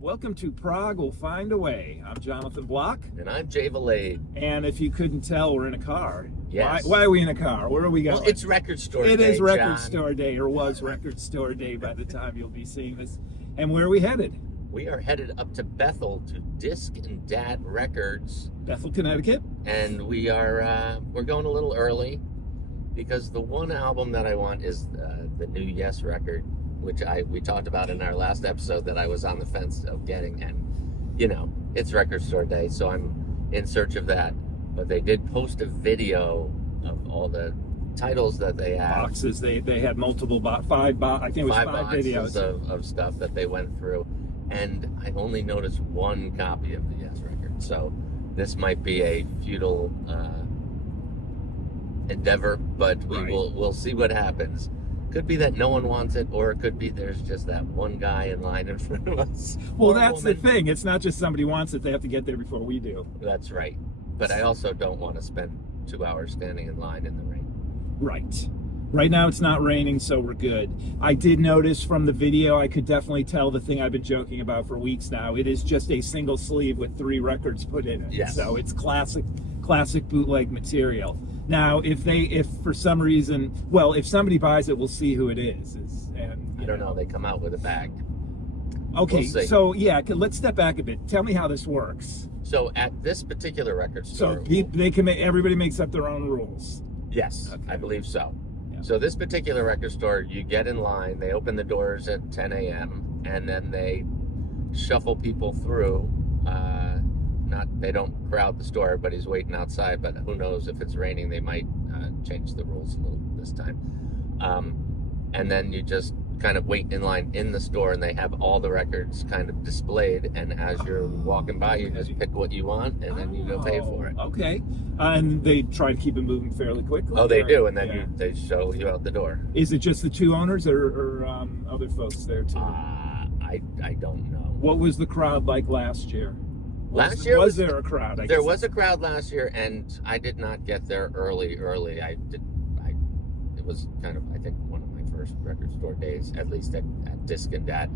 Welcome to Prog Will Find a Way. I'm Jonathan Block. And I'm Jay Valade. And if you couldn't tell, we're in a car. Yes. Why are we in a car? Where are we going? Well, it's record store day, It is record John. store day, or was record store day by the time you'll be seeing this. And where are we headed? We are headed up to Bethel to Disc and Dat Records. Bethel, Connecticut. And we are we're going a little early because the one album that I want is the new Yes record, which we talked about in our last episode that I was on the fence of getting, and it's record store day, so I'm in search of that. But they did post a video of all the titles that they have. Boxes. They had multiple I think it was five videos of stuff that they went through, and I only noticed one copy of the Yes record. So this might be a futile endeavor, but we'll see what happens. Could be that no one wants it, or it could be there's just that one guy in line in front of us. Well, that's the thing. It's not just somebody wants it. They have to get there before we do. That's right. But I also don't want to spend 2 hours standing in line in the rain. Right. Right now it's not raining, so we're good. I did notice from the video, I could definitely tell the thing I've been joking about for weeks now. It is just a single sleeve with 3 records put in it. Yes. So it's classic bootleg material. Now, if for some reason, well, if somebody buys it, we'll see who it is. I don't know. They come out with a bag. Okay, We'll see. so yeah, let's step back a bit. Tell me how this works. So at this particular record store, So they can everybody makes up their own rules. Yes, Okay. I believe so. Yeah. So this particular record store, you get in line, they open the doors at 10 a.m., and then they shuffle people through. They don't crowd the store, everybody's waiting outside, but who knows, if it's raining, they might change the rules a little this time. And then you just kind of wait in line in the store, and they have all the records kind of displayed, and as you're walking by, you just pick what you want, and then you go pay for it. Okay. And they try to keep it moving fairly quickly. Oh, they do, and then they show you out the door. Is it just the 2 owners, or other folks there too? I don't know. What was the crowd like last year? Was there a crowd? There was a crowd last year, and I did not get there early. It was kind of, I think, one of my first record store days, at least at Disc and Dat.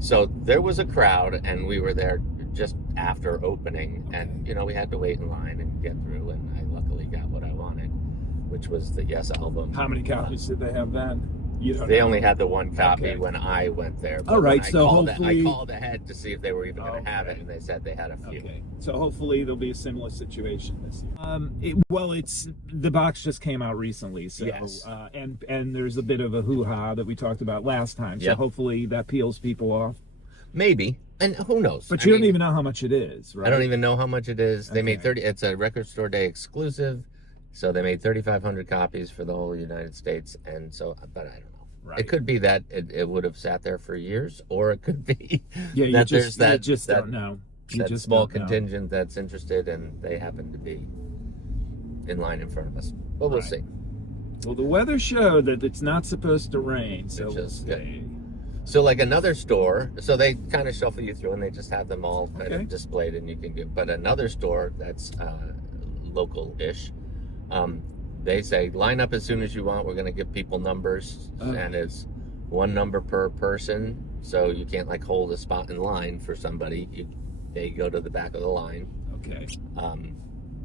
So there was a crowd, and we were there just after opening, and we had to wait in line and get through, and I luckily got what I wanted, which was the Yes album. How many copies did they have then? They only had the one copy Okay. when I went there. But all right, I so I called ahead to see if they were even going to have it, and they said they had a few. Okay, so hopefully there'll be a similar situation this year. It's the box just came out recently, so Yes. and there's a bit of a hoo-ha that we talked about last time. So Yep. hopefully that peels people off. Maybe, and who knows? But you don't even know how much it is, right? I don't even know how much it is. They made Okay. 30. It's a record store day exclusive, so they made 3,500 copies for the whole United States, and so, but I don't know. Right. It could be that it would have sat there for years, or it could be You that just there's that don't know. You that just small don't know. contingent that's interested, and they happen to be in line in front of us. But we'll Right. see. Well, the weather showed that it's not supposed to rain, so Which we'll is see. good. So like another store, so they kind of shuffle you through, and they just have them all kind Okay. of displayed, and you can get. But another store that's local-ish, they say line up as soon as you want. We're going to give people numbers, and it's 1 number per person, so you can't like hold a spot in line for somebody. They go to the back of the line. Okay.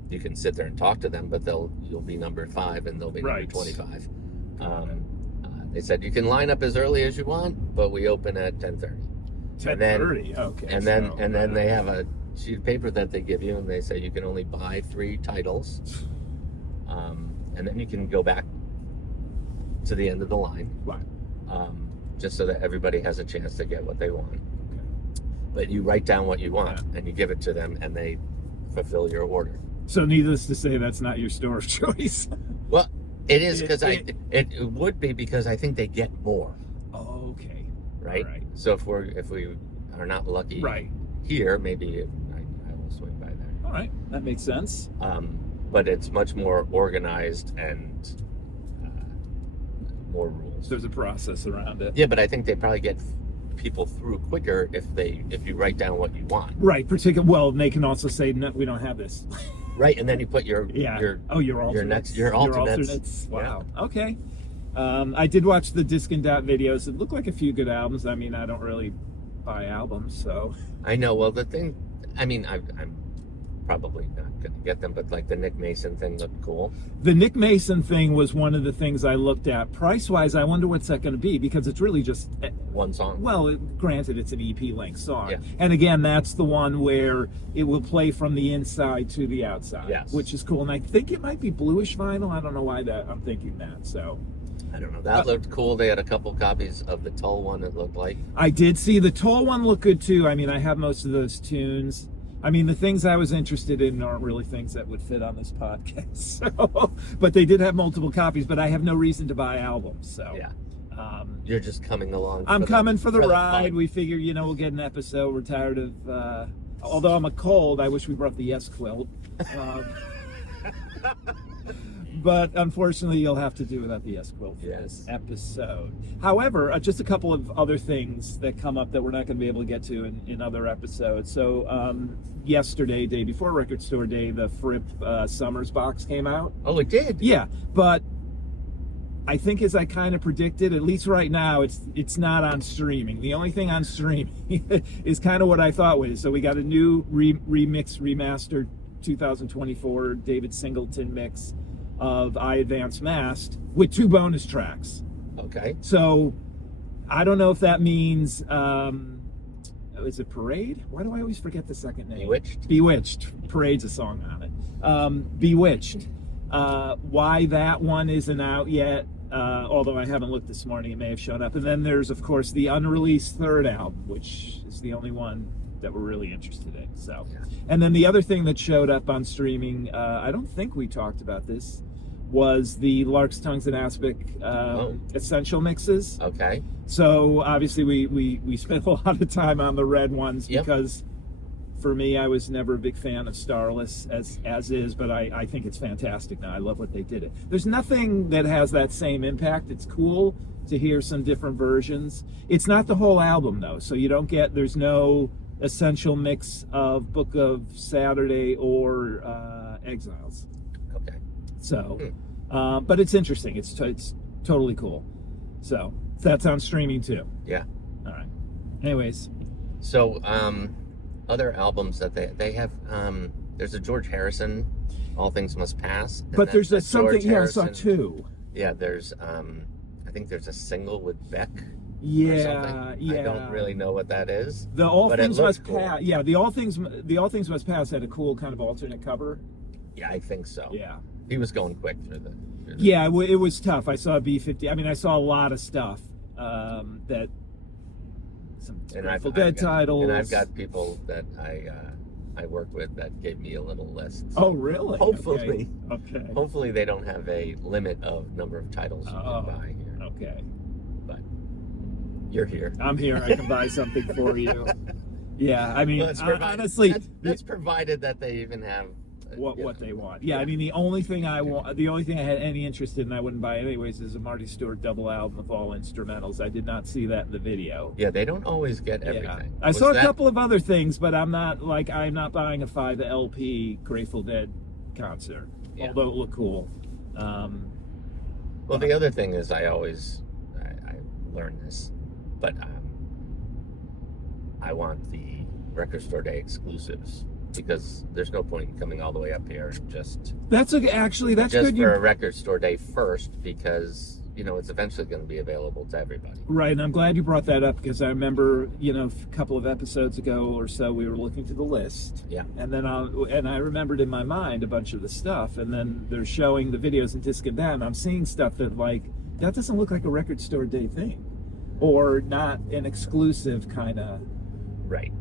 You can sit there and talk to them, but you'll be number 5, and they'll be Right. number 25. They said you can line up as early as you want, but we open at 10:30. 10:30. Okay. And then they have a sheet of paper that they give you, and they say you can only buy 3 titles, and then you can go back to the end of the line, Right. just so that everybody has a chance to get what they want. Okay. But you write down what you want, and you give it to them, and they fulfill your order. So, needless to say, that's not your store of choice. Well, it is because it would be because I think they get more. Okay. Right? All right. So if we are not lucky Right. here, maybe I will swing by there. All right. That makes sense. But it's much more organized and more rules. There's a process around it. Yeah, but I think they probably get people through quicker if you write down what you want. Right. Well, they can also say, no, we don't have this. Right, and then you put your alternates. your alternates. Wow. Yeah. Okay. I did watch the Disc and Dat videos. It looked like a few good albums. I mean, I don't really buy albums, so. I know. Well, the thing, I mean, I'm probably not going to get them, but like the Nick Mason thing looked cool. The Nick Mason thing was one of the things I looked at. Price-wise, I wonder what's that going to be, because it's really just one song. Well, granted, it's an EP-length song. Yeah. And again, that's the one where it will play from the inside to the outside, yes. which is cool. And I think it might be bluish vinyl. I don't know why I'm thinking that, so. I don't know. That looked cool. They had a couple copies of the Toll one, it looked like. I did see the Toll one look good, too. I mean, I have most of those tunes. I mean, the things I was interested in aren't really things that would fit on this podcast. So, but they did have multiple copies, but I have no reason to buy albums. So yeah. You're just coming along. I'm coming for the ride. fun. We figure, we'll get an episode. We're tired of, although I'm a cold, I wish we brought the Yes quilt. But unfortunately, you'll have to do without the Yes quilt for this episode. However, just a couple of other things that come up that we're not going to be able to get to in other episodes. So yesterday, day before Record Store Day, the Fripp Summers box came out. Oh, it did? Yeah, but I think as I kind of predicted, at least right now, it's not on streaming. The only thing on streaming is kind of what I thought was. So we got a new remastered 2024 David Singleton mix of I Advance Masked with 2 bonus tracks. Okay. So I don't know if that means is it Parade? Why do I always forget the second name? Bewitched. Parade's a song on it. Bewitched. Why that one isn't out yet, although I haven't looked this morning, it may have shown up. And then there's, of course, the unreleased third album, which is the only one that we're really interested in. So, and then the other thing that showed up on streaming, I don't think we talked about this, was the Larks Tongues and Aspic essential mixes. Okay. So obviously we spent a lot of time on the red ones because for me, I was never a big fan of Starless as is, but I think it's fantastic now. I love what they did it. There's nothing that has that same impact. It's cool to hear some different versions. It's not the whole album though, so you don't get, there's no essential mix of Book of Saturday or Exiles. Okay. So, but it's interesting. It's totally cool. So that's on streaming too. Yeah. All right. Anyways. So, other albums that they have, there's a George Harrison, All Things Must Pass. But there's something, Harrison, I saw two. Yeah, there's, I think there's a single with Beck. Yeah. I don't really know what that is. The All Things Must Pass. Cool. Yeah, the All Things Must Pass had a cool kind of alternate cover. Yeah, I think so. Yeah. He was going quick through the Yeah, it was tough. I saw B-50. I mean, I saw a lot of stuff that some Grateful Dead titles. And I've got people that I work with that gave me a little list. So oh, really? Hopefully. Okay. Hopefully they don't have a limit of number of titles you can buy here. Okay. But you're here. I'm here. I can buy something for you. Yeah, I mean, well, honestly, that's provided that they even have what they want. Yeah, I mean, the only thing I had any interest in, I wouldn't buy anyways, is a Marty Stewart double album of all instrumentals. I did not see that in the video. Yeah, they don't always get everything. I saw a couple of other things, but I'm not buying a 5 LP Grateful Dead concert, although it looked cool. Well, the other thing is, I learned this, but I want the Record Store Day exclusives. Because there's no point in coming all the way up here and just that's good. For a Record Store Day first, because it's eventually going to be available to everybody. Right, and I'm glad you brought that up because I remember a couple of episodes ago or so we were looking through the list. Yeah. And then I remembered in my mind a bunch of the stuff, and then they're showing the videos in Disc and Down. I'm seeing stuff that that doesn't look like a Record Store Day thing, or not an exclusive kind of. Right.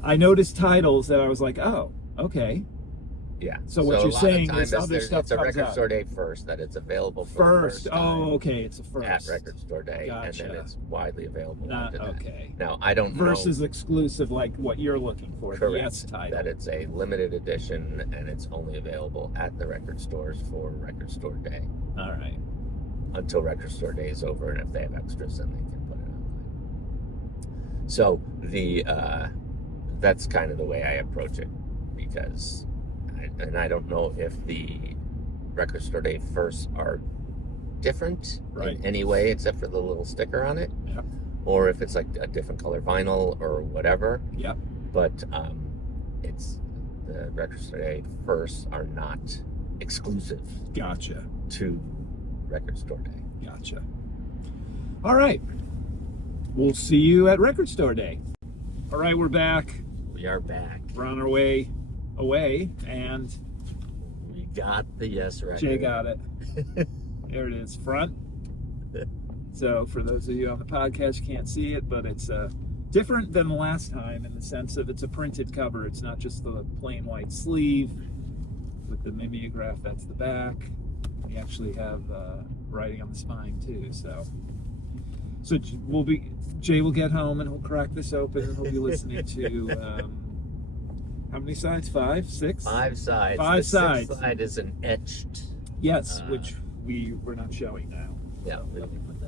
I noticed titles that I was like, oh, okay. Yeah. So what you're saying is other stuff it's a comes Record out. Store Day first, that it's available for the first time. Oh, okay, it's a first. At Record Store Day, Gotcha. and then it's widely available after that. Okay. Now, I don't Versus know. exclusive like what you're looking for. Correct. The Yes title. That it's a limited edition, and it's only available at the record stores for Record Store Day. All right. Until Record Store Day is over, and if they have extras, then they can put it online. So that's kind of the way I approach it, because I don't know if the Record Store Day firsts are different in any way except for the little sticker on it. Yeah. or if it's like a different color vinyl or whatever. Yep. But it's the Record Store Day firsts are not exclusive. Gotcha. To Record Store Day. Gotcha. All right. We'll see you at Record Store Day. All right, we're back. We are back. We're on our way away, and we got the Yes record. Jay got it. There it is, front. So for those of you on the podcast, you can't see it, but it's different than the last time in the sense of it's a printed cover. It's not just the plain white sleeve with the mimeograph. That's the back. We actually have writing on the spine too. So Jay will get home and he'll crack this open and he'll be listening to how many sides? 5, 6? 5 sides. Five sides. Sixth side is an etched. Yes, which we're not showing now. Yeah,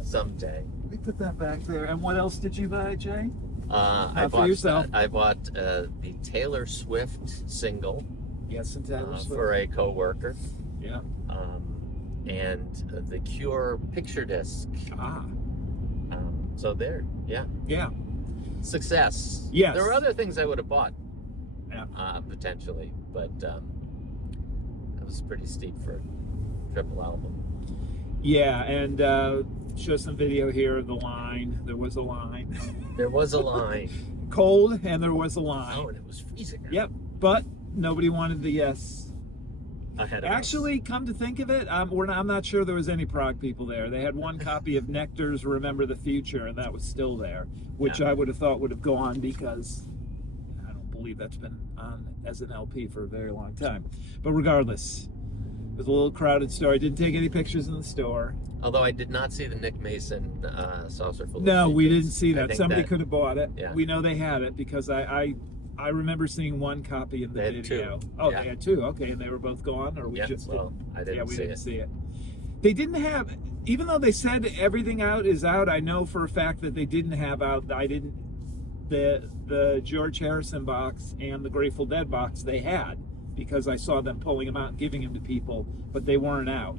someday. We put that back there. And what else did you buy, Jay? I for yourself. I bought the Taylor Swift single. Yes, and Taylor Swift. For a coworker. Yeah. And the Cure picture disc. So there, yeah. Yeah. Success. Yes. There were other things I would have bought. Yeah. Potentially, but that was pretty steep for a triple album. Yeah, and show some video here of the line. There was a line. There was a line. Cold, and there was a line. Oh, and it was freezing. Yep, but nobody wanted the Yes. Ahead of Actually, us. Come to think of it, I'm not sure there was any Prog people there. They had one copy of Nectar's Remember the Future, and that was still there, which I would have thought would have gone because I don't believe that's been on as an LP for a very long time. But regardless, it was a little crowded store. I didn't take any pictures in the store. Although I did not see the Nick Mason saucer full of No, we secrets. didn't see that. Somebody could have bought it. Yeah. We know they had it because I remember seeing one copy in the They had video. 2. Oh, Yeah. They had 2. Okay, and they were both gone, or we just well, I didn't we see didn't it. see it. They didn't have, even though they said everything out is out. I know for a fact that they didn't have out. The George Harrison box and the Grateful Dead box they had because I saw them pulling them out and giving them to people, but they weren't out.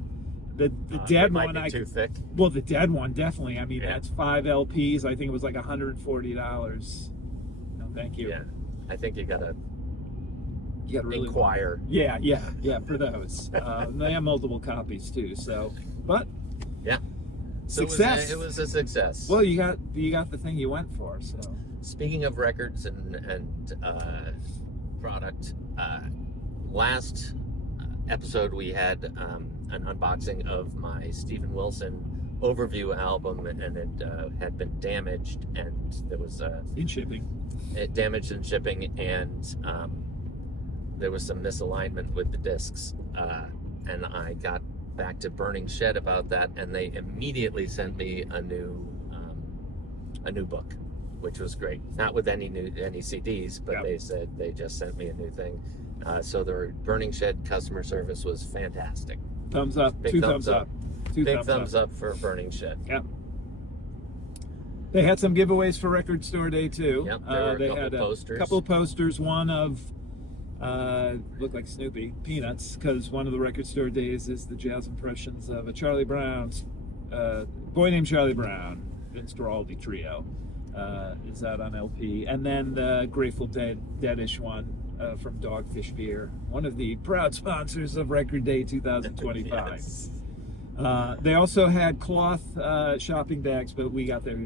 The Dead might one, be too thick. Well, the Dead one definitely. I mean, Yeah. that's 5 LPs. I think it was like $140. No, thank you. Yeah, I think you gotta Really inquire. Yeah, for those. They have multiple copies too. So, but yeah, so success. It was a success. Well, you got the thing you went for. So, speaking of records and product, last episode we had an unboxing of my Steven Wilson overview album, and it had been damaged, and there was in shipping. It damaged in shipping, and there was some misalignment with the discs, and I got back to Burning Shed about that, and they immediately sent me a new book, which was great. Not with any CDs, but they said they just sent me a new thing. So the Burning Shed customer service was fantastic. Thumbs up. Big 2 thumbs thumbs up. Big thumbs up for Burning Shed. Yep. They had some giveaways for Record Store Day too. Yep, there were they a couple had posters. A couple of posters. One of looked like Snoopy Peanuts, because one of the Record Store Days is the jazz impressions of a Charlie Brown's boy named Charlie Brown, Vince Guaraldi trio. Is out on LP, and then the Grateful Deadish one from Dogfish Beer, one of the proud sponsors of Record Day 2025. Yes. They also had cloth shopping bags, but we got their.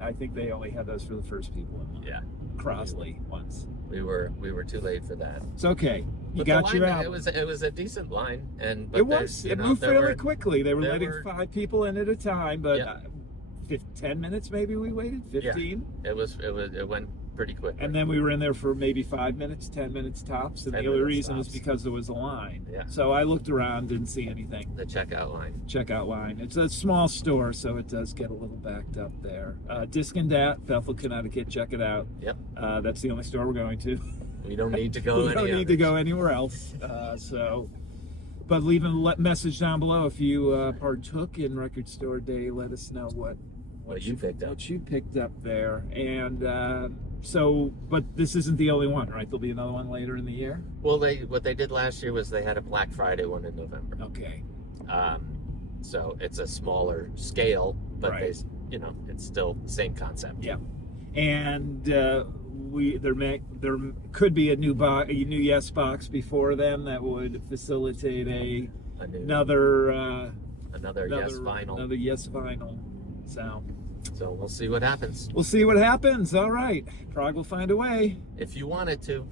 I think they only had those for the first people in line. Yeah, Crosley ones. We were too late for that. It's okay. You But got the your line, album. it was a decent line, and but It was. It moved fairly quickly. They were letting 5 people in at a time, but 10 minutes maybe we waited. 15. Yeah. It went pretty quick. And then we were in there for maybe 5 minutes, 10 minutes tops, and the only reason was tops. because there was a line. Yeah. So I looked around, didn't see anything. The checkout line. It's a small store, so it does get a little backed up there. Disc and Dat, Bethel, Connecticut. Check it out. Yep. That's the only store we're going to. We don't need to go. We don't need to go anywhere else. But leave a message down below if you partook in Record Store Day. Let us know what you picked up. What you picked up there. And but this isn't the only one, right? There'll be another one later in the year. Well, what they did last year was they had a Black Friday one in November. Okay. So it's a smaller scale, but it's still the same concept. Yeah, and there could be a new Yes box before them that would facilitate another Yes vinyl. Another Yes vinyl. So we'll see what happens. We'll see what happens. All right, Prog will find a way. If you wanted to.